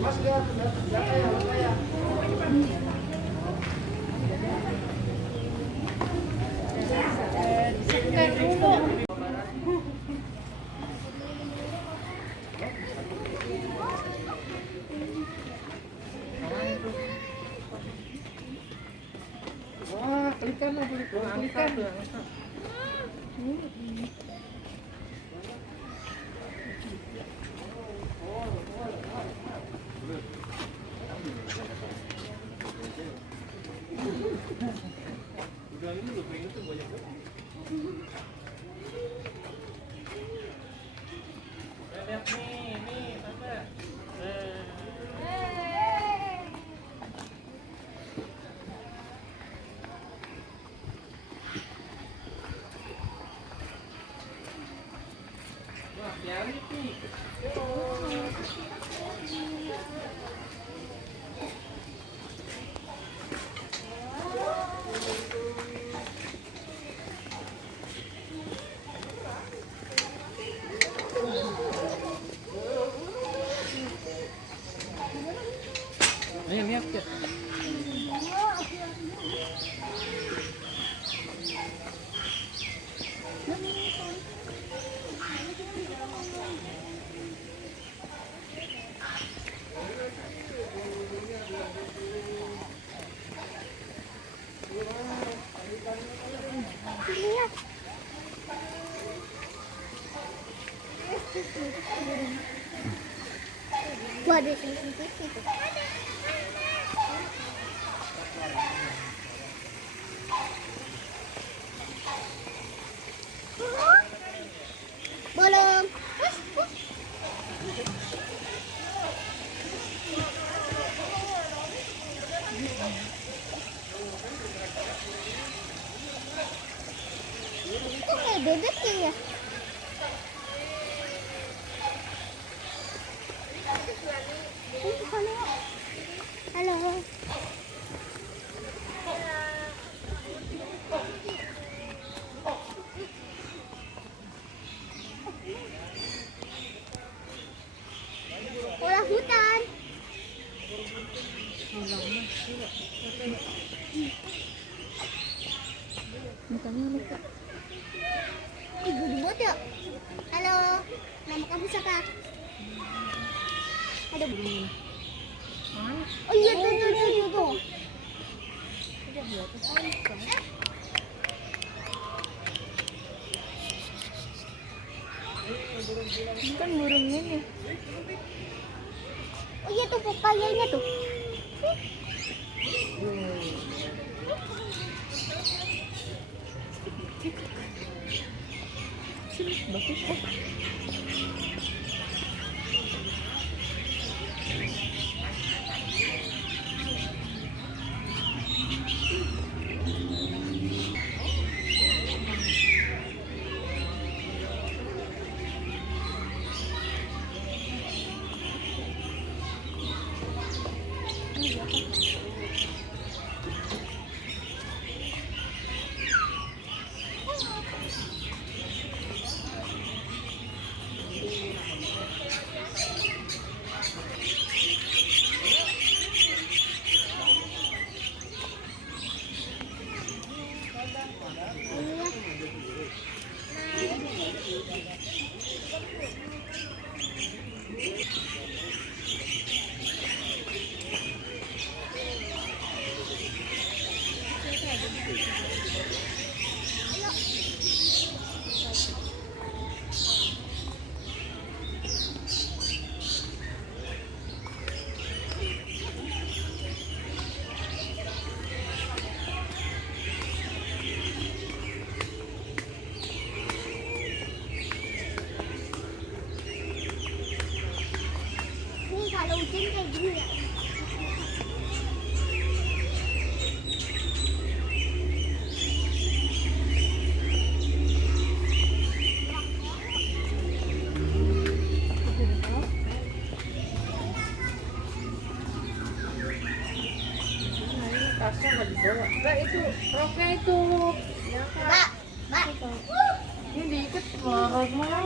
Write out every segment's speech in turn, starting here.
Wah, pelikan lah, pelikan. Lihat nih, Tante. Wah, nyari nih. Nih, lihat ya. Waduh, sensitif itu. Belum. Itu kayak bebek ya. Halo. Ulah hutan. Mukanya lupa. Ibu dibuat ya. Halo. Nama kamu siapa? Ada. Oh iya tuh. Ini kan burungnya nih. Oh iya tuh papayanya tuh. Sini, bagus kok. Kalau hujan kayak gini ya. Tasnya nggak dibawa. Enggak, itu roknya itu. Ya, Kak. Mbak. Ini diikat marah-marah.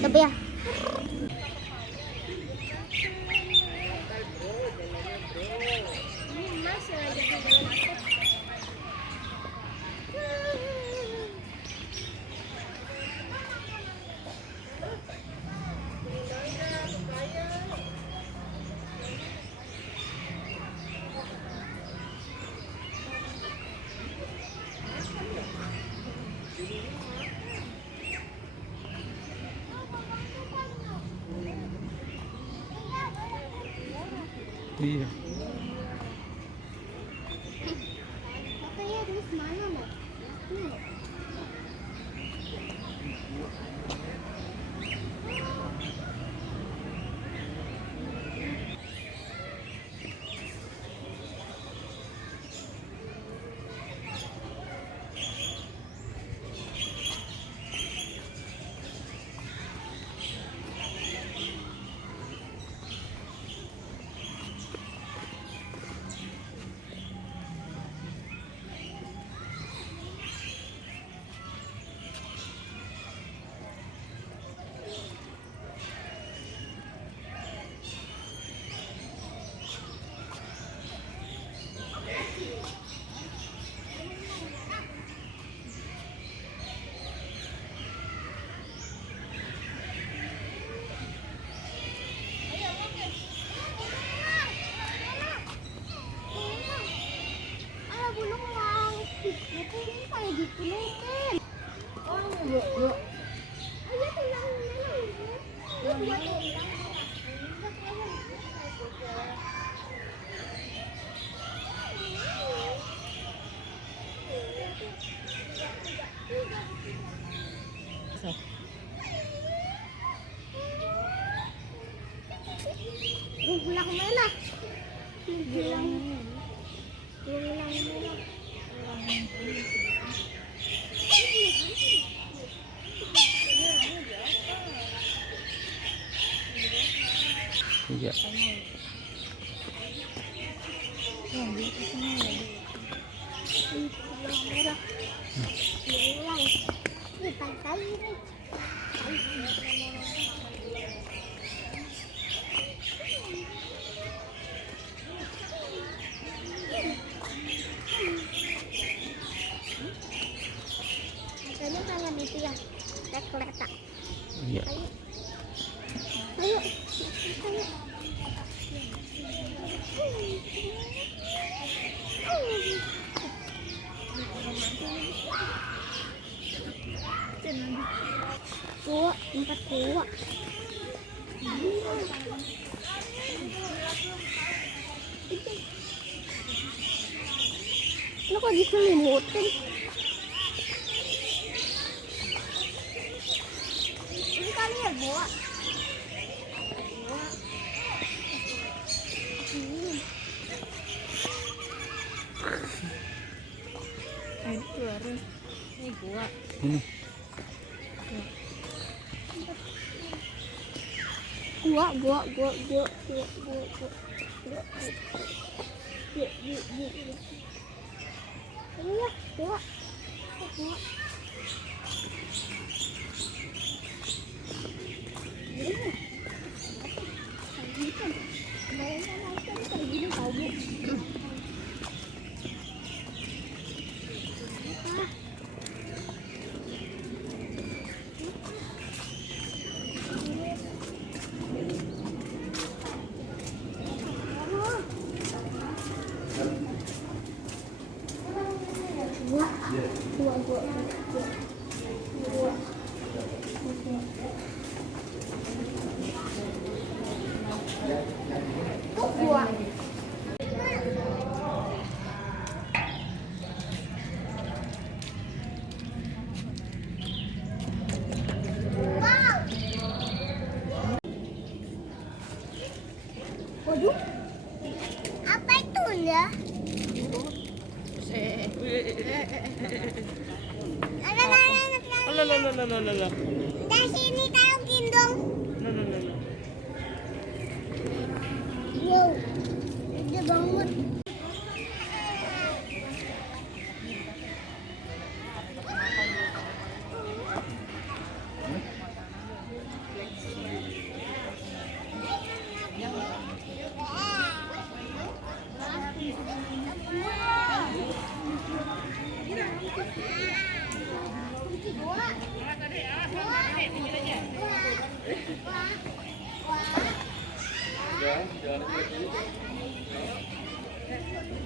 Tapi ya. Iya. Makanya dari mana mau? Pulang mana? Pulang mana? Iya. Pulang. Di pantai ini. Katanya kangen itu ya, naik kereta. Iya. Ayo, ayo, ayo. Dua, 42. Lo kok diselimutin? Ini kali ya, bawa. Itu harus. Ini gua. Ini. Gua. Ini ya, gua. Alah. Dari sini tahu gendong. Wow, gede banget.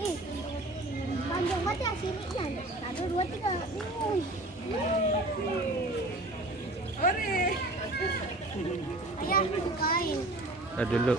Ih, panjang banget ya sininya. 1, 2, 3. Ayah bukain. Dulu.